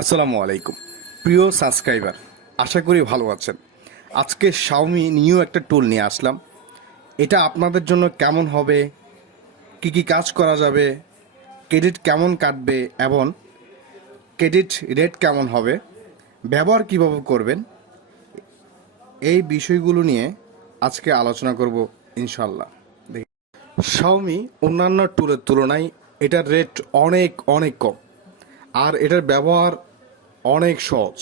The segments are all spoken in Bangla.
আসসালামু আলাইকুম প্রিয় সাবস্ক্রাইবার, আশা করি ভালো আছেন। আজকে শাওমি নিউ একটা টুল নিয়ে আসলাম। এটা আপনাদের জন্য কেমন হবে, কি কি কাজ করা যাবে, ক্রেডিট কেমন কাটবে এবং ক্রেডিট রেট কেমন হবে, ব্যবহার কীভাবে করবেন, এই বিষয়গুলো নিয়ে আজকে আলোচনা করব ইনশাল্লাহ। দেখি, শাওমি অন্যান্য টুলের তুলনায় এটার রেট অনেক অনেক কম, আর এটার ব্যবহার অনেক সহজ।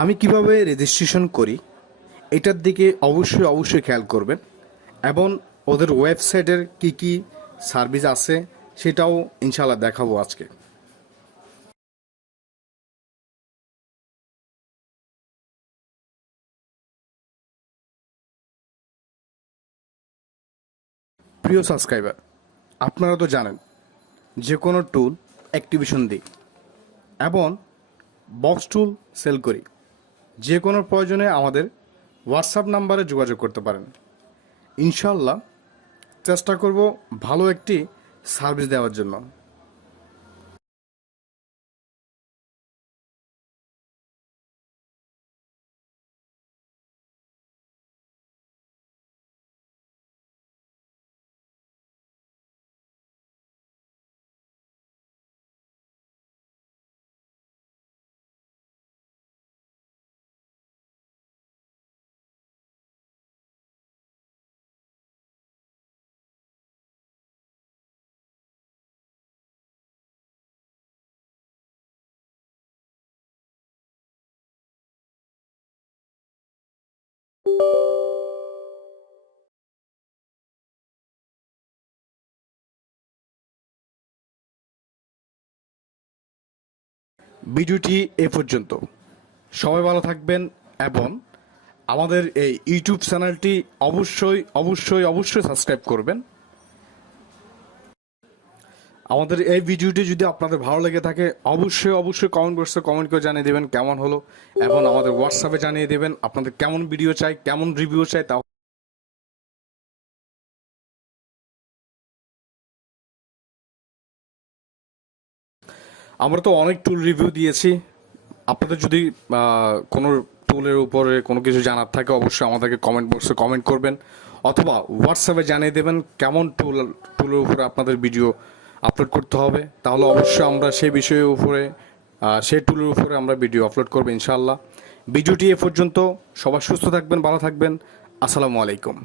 আমি কিভাবে রেজিস্ট্রেশন করি এটার দিকে অবশ্যই খেয়াল করবেন, এবং ওদের ওয়েবসাইটের কি কি সার্ভিস আছে সেটাও ইনশাল্লাহ দেখাবো আজকে। প্রিয় সাবস্ক্রাইবার, আপনারা তো জানেন যে কোনো টুল অ্যাক্টিভেশন দিই এবং বক্স টুল সেল করি। যে কোনো প্রয়োজনে আমাদের হোয়াটসঅ্যাপ নাম্বারে যোগাযোগ করতে পারেন। ইনশাল্লাহ চেষ্টা করব ভালো একটি সার্ভিস দেওয়ার জন্য। ভিডিওটি এ পর্যন্ত। সবাই ভালো থাকবেন এবং আমাদের এই ইউটিউব চ্যানেলটি অবশ্যই সাবস্ক্রাইব করবেন। আমাদের এই ভিডিওটি যদি আপনাদের ভালো লেগে থাকে অবশ্যই কমেন্ট বক্সে কমেন্ট করে জানিয়ে দেবেন কেমন হলো, এবং আমাদের হোয়াটসঅ্যাপে জানিয়ে দেবেন আপনাদের কেমন ভিডিও চাই, কেমন রিভিউ চাই। তা আমরা তো অনেক টুল রিভিউ দিয়েছি। আপনাদের যদি কোনো টুলের উপরে কোনো কিছু জানার থাকে অবশ্যই আমাদেরকে কমেন্ট বক্সে কমেন্ট করবেন, অথবা হোয়াটসঅ্যাপে জানিয়ে দেবেন কেমন টুলের উপরে আপনাদের ভিডিও আপলোড করতে হবে। তাহলে অবশ্যই আমরা সেই বিষয়ের উপরে সেই টুলের উপরে আমরা ভিডিও আপলোড করবো ইনশাআল্লাহ। ভিডিওটি এ পর্যন্ত। সবাই সুস্থ থাকবেন, ভালো থাকবেন। আসসালামু আলাইকুম।